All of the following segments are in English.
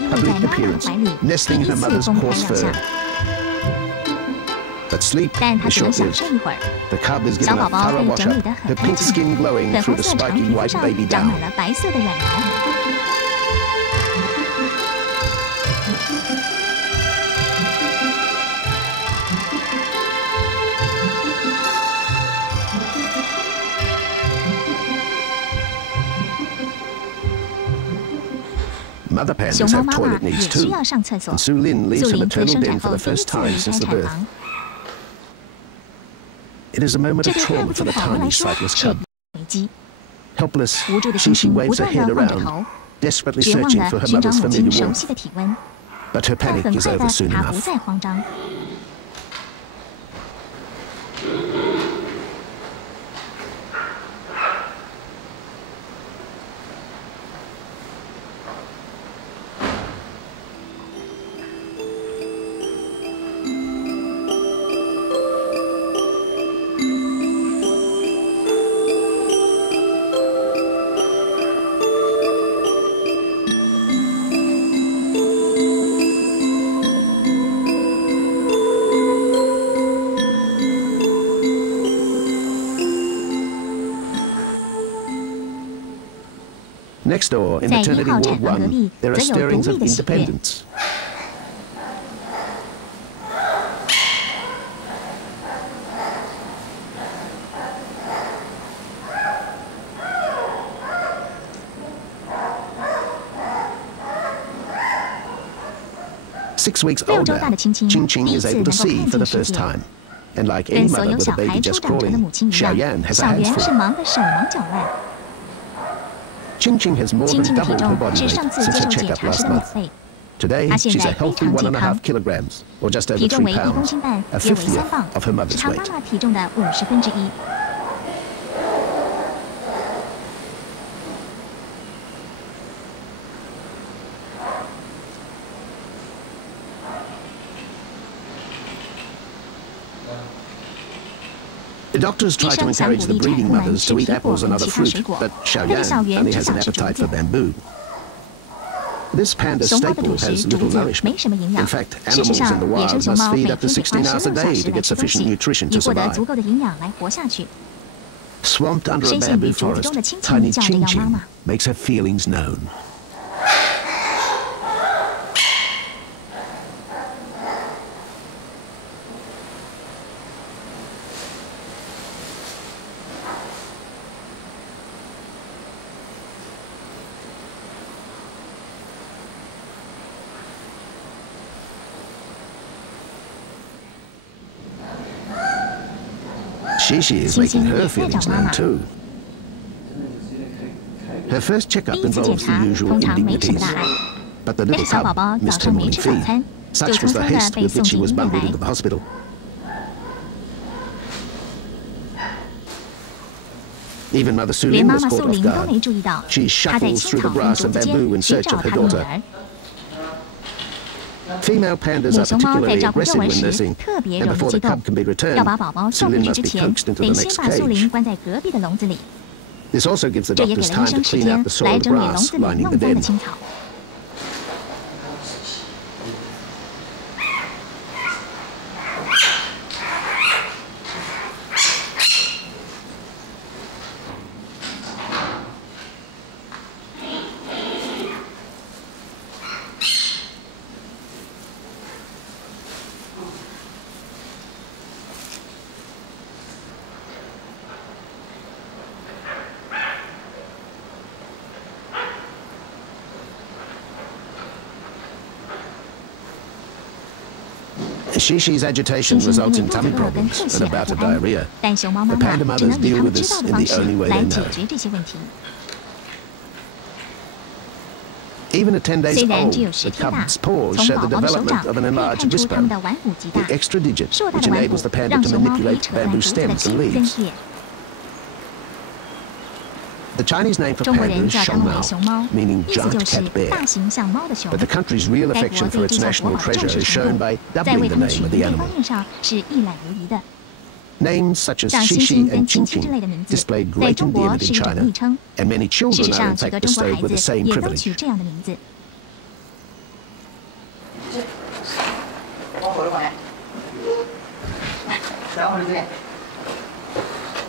依偎在妈妈怀里，第一次公开亮相。但它只能想睡一会儿。小宝宝被整理得很干净，粉红色长皮肤上长满了白色的软毛。 熊猫妈妈也需要上厕所。素林自生产后第一次离开产房。这对看不见的宝宝来说是危机。无助的猩猩不断地晃着头，绝望地寻找母亲熟悉的体温。但很快的，它不再慌张。 Next door, in maternity ward 1, there are stirrings of independence. Six weeks older, Ching Ching is able to see for the first time. And like any mother with a baby just crawling, Xiaoyan has her hands full. Ching Ching has more than doubled her body weight since her checkup last month. Today, she's a healthy 1.5 kilograms, or just over 3 pounds, a 50th of her mother's weight. The doctors try to encourage the breeding mothers to eat apples and other fruit, but Xiaoyan only has an appetite for bamboo. This panda staple has little nourishment. In fact, animals in the wild must feed up to 16 hours a day to get sufficient nutrition to survive. Swamped under a bamboo forest, tiny Ching Ching makes her feelings known. Shishi is making her feelings known too. Her first checkup involves the usual indignities, but the little cub missed her morning feed. Such was the haste with which she was bundled into the hospital. Even Mother Sulin was caught off guard. She shuffles through the grass and bamboo in search of her daughter. Female pandas are particularly aggressive when nursing, and before the cub can be returned, Sulin must be coaxed into the next cage. This also gives the doctors time to clean out the soiled grass lining the den. Shishi's agitation results in tummy problems and a bout of diarrhea. The panda mothers deal with this in the only way they know. Even at 10 days old, the cub's paws show the development of an enlarged wristbone, the extra digit which enables the panda to manipulate bamboo stems and leaves. The Chinese name for panda is Xiongmao, meaning giant cat bear. But the country's real affection for its national treasure is shown by doubling the name of the animal. Names such as Shishi and Ching Ching display great endearment in China, and many children are in fact bestowed with the same privilege.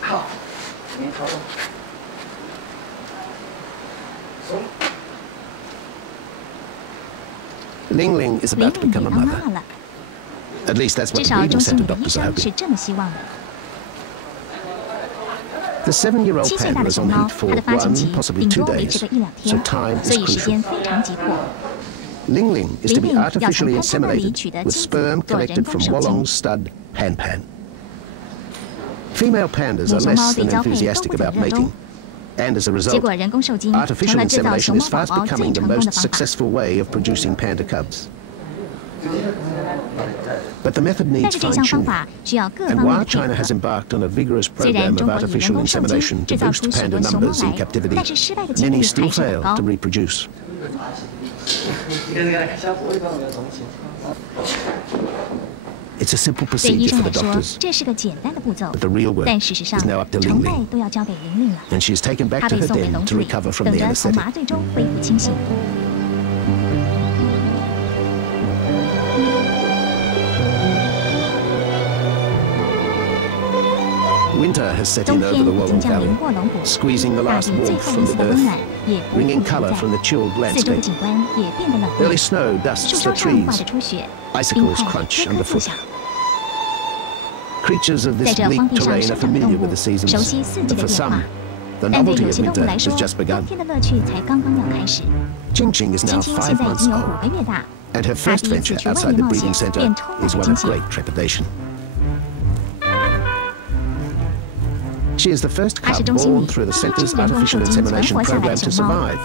好，没错。Ling Ling is about to become a mother. At least that's what the breeding center doctors are hoping. The 7-year-old panda is on heat for 1, possibly 2 days, so time is crucial. Ling Ling is to be artificially inseminated with sperm collected from Wolong's stud Hanpan. Female pandas are less than enthusiastic about mating, and as a result, artificial insemination is fast becoming the most successful way of producing panda cubs. But the method needs fine-tuning, and while China has embarked on a vigorous program of artificial insemination to boost panda numbers in captivity, many still fail to reproduce. It's a simple procedure for the doctors, but the real work is now up to Ling Ling, and she is taken back to her den to recover from the anesthetic. Winter has set in over the Wolong Valley, squeezing the last warmth from the earth, bringing color from the chilled landscape. Early snow dusts the trees, icicles crunch underfoot. Creatures of this bleak terrain are familiar with the seasons, but for some, the novelty of winter has just begun. Jingqing is now 5 months old, and her first venture outside the breeding center is one of great trepidation. She is the first cub born through the center's artificial insemination program to survive,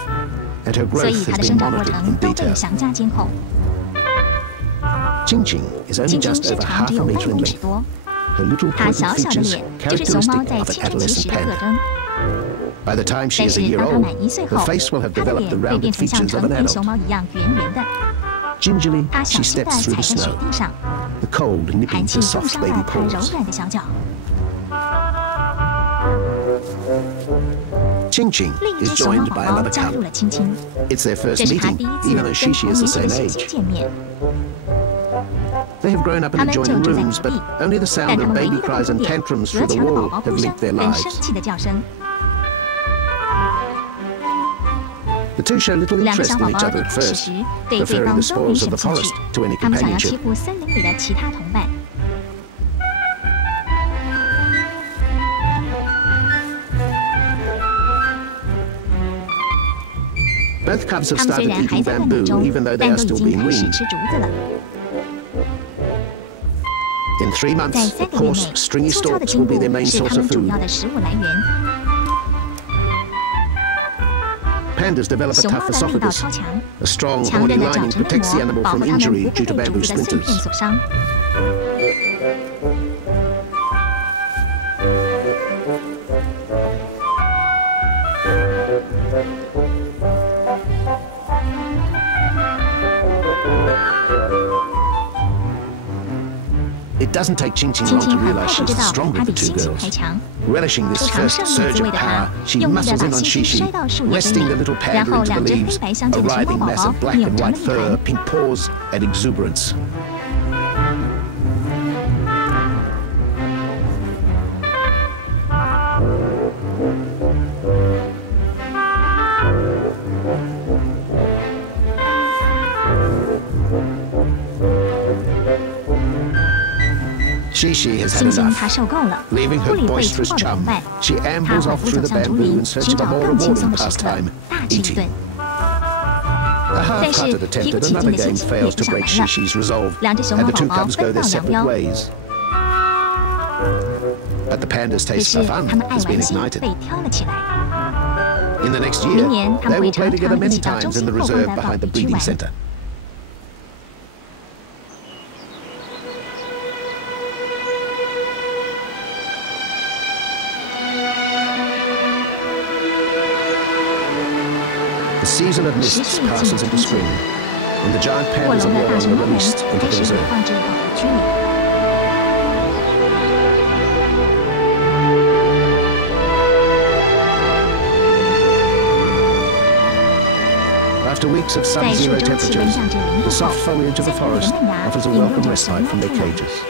and her growth has been monitored in detail. Jingqing is only just over half a meter in length. Her little pointed features characteristic of an adolescent panda. By the time she is a year old, her face will have developed the rounded features of an adult. Gingerly, she steps through the snow, the cold nipping her soft baby paws. Jingqing is joined by another cub. It's their first meeting, even though Shishi is the same age. They have grown up in adjoining rooms, but only the sound of baby cries and tantrums through the wall have linked their lives. The two show little interest in each other at first, preferring the spoils of the forest to any companionship. Both cubs have started eating bamboo, even though they are still being weaned. In 3 months, the coarse, stringy stalks will be their main source of food. Pandas develop a tough esophagus. A strong, horny lining protects the animal from injury due to bamboo splinters. It doesn't take Jingqing long to realize she's the stronger of the two girls. Relishing this first surge of power, she muscles in on Shishi, wresting the little panda into the leaves, a writhing mass of black and white fur, pink paws, and exuberance. Shishi has had enough. Leaving her boisterous chum, she ambles off through the bamboo in search of a more rewarding pastime, eating. A half-hearted attempt at another game fails to break Shishi's resolve, and the two cubs go their separate ways. But the panda's taste for fun has been ignited. In the next year, they will play together many times in the reserve behind the breeding center. The season of mists passes into spring, and the giant pandas of Wolong are released into the reserve. After weeks of sub-zero temperatures, the soft foliage of the forest offers a welcome respite from their cages.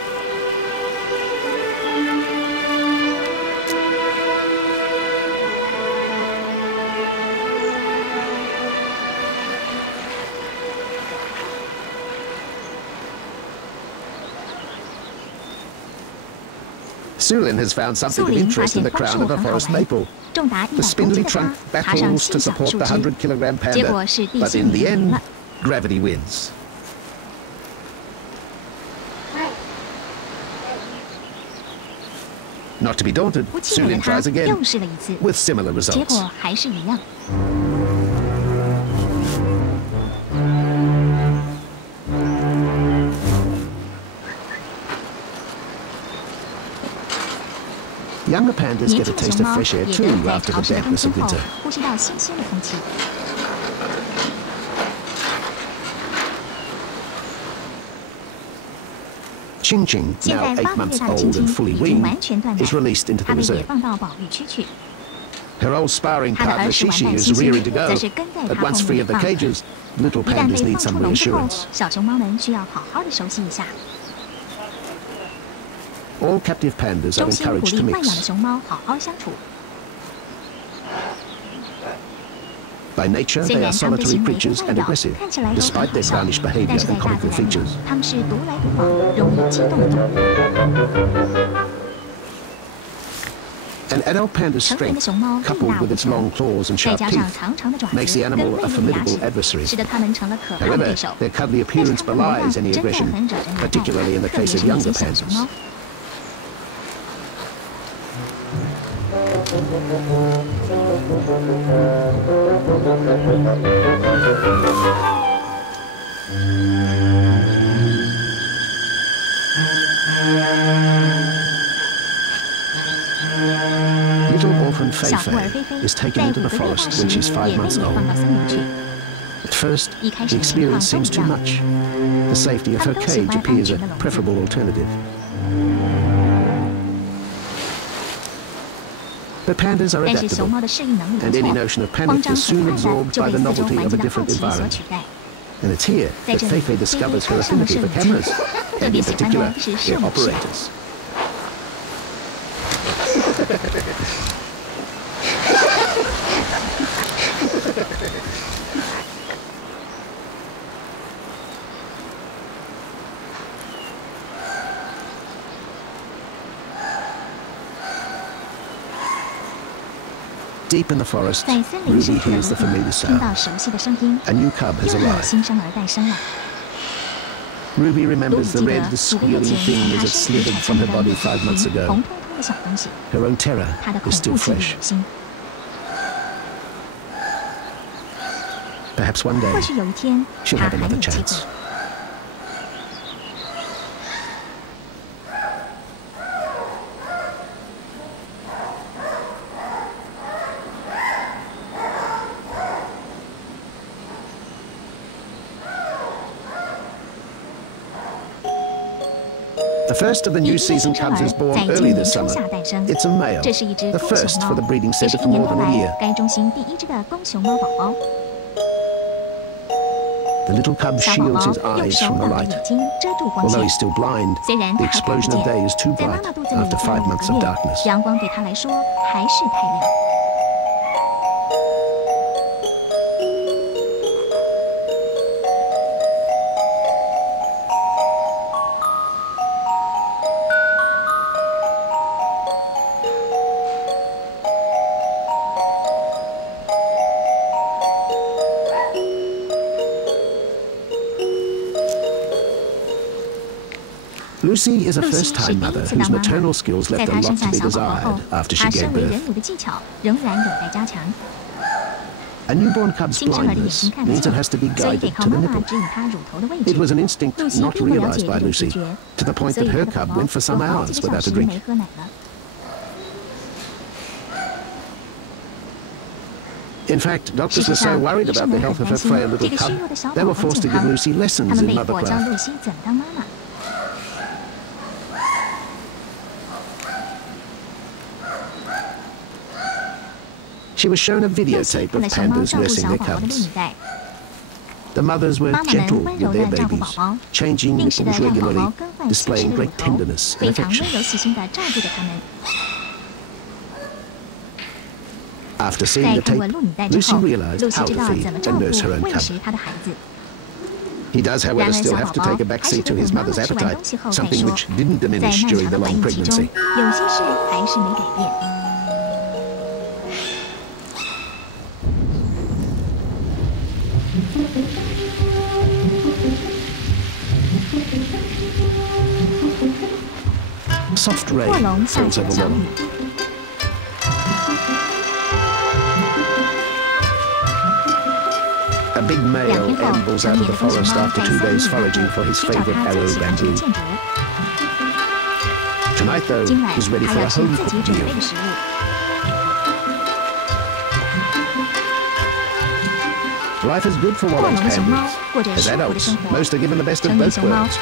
Sulin has found something of interest in the crown of a forest maple. The spindly trunk battles to support the 100-kilogram panda, but in the end, gravity wins. Not to be daunted, Sulin tries again, with similar results. Younger pandas get a taste of fresh air too after the dampness of winter. Ching, now 8 months old and fully weaned, is released into the reserve. Her old sparring partner Shishi is rearing to go, but once free of the cages, little pandas need some reassurance. All captive pandas are encouraged to mix. By nature, they are solitary creatures and aggressive, despite their clownish behavior and comical features. An adult panda's strength, coupled with its long claws and sharp teeth, makes the animal a formidable adversary. However, their cuddly appearance belies any aggression, particularly in the case of younger pandas. Little orphan Fei is taken into the forest when she's 5 months old. At first, the experience seems too much. The safety of her cage appears a preferable alternative. But pandas are adaptable, and any notion of panic is soon absorbed by the novelty of a different environment. And it's here that Fei discovers her affinity for cameras, and in particular, their operators. Deep in the forest, Ruby hears the familiar sound. A new cub has arrived. Ruby remembers the red, squealing thing as it slithered from her body 5 months ago. Her own terror is still fresh. Perhaps one day, she'll have another chance. The first of the new season cubs is born early this summer. It's a male, the first for the breeding center for more than a year. The little cub shields his eyes from the light. Although he's still blind, the explosion of day is too bright after 5 months of darkness. Lucy is a first-time mother whose maternal skills left a lot to be desired after she gave birth. A newborn cub's blindness means it has to be guided to the nipple. It was an instinct not realized by Lucy, to the point that her cub went for some hours without a drink. In fact, doctors were so worried about the health of her frail little cub, they were forced to give Lucy lessons in mothercraft. She was shown a videotape of pandas nursing their cubs. The mothers were gentle with their babies, changing nipples regularly, displaying great tenderness and affection. After seeing the tape, Lucy realized how to feed and nurse her own cub. He does, however, still have to take a back seat to his mother's appetite, something which didn't diminish during the long pregnancy. 有些事还是没改变。 Soft rain falls over them. A big male ambles out of the forest after 2 days foraging for his favorite arrow bamboo. Tonight, though, he's ready for a home-cooked meal. Life is good for one of those pandas. As adults, most are given the best of both worlds.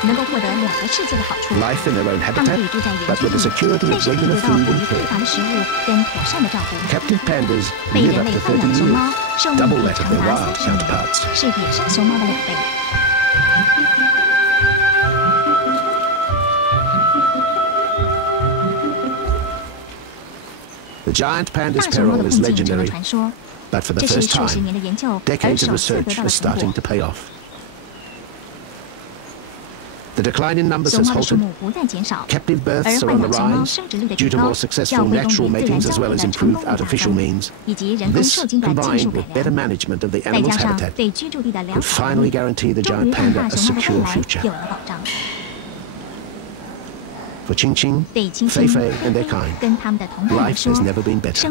Life in their own habitat, but with the security of regular food and care. Captive pandas live up to 30 years, double that of their wild counterparts. The giant panda's peril is legendary. But for the first time, decades of research are starting to pay off. The decline in numbers has halted. Captive births are on the rise due to more successful natural matings as well as improved artificial means. This, combined with better management of the animal's habitat, could finally guarantee the giant panda a secure future. For Ching Ching, Fei Fei, and their kind, life has never been better.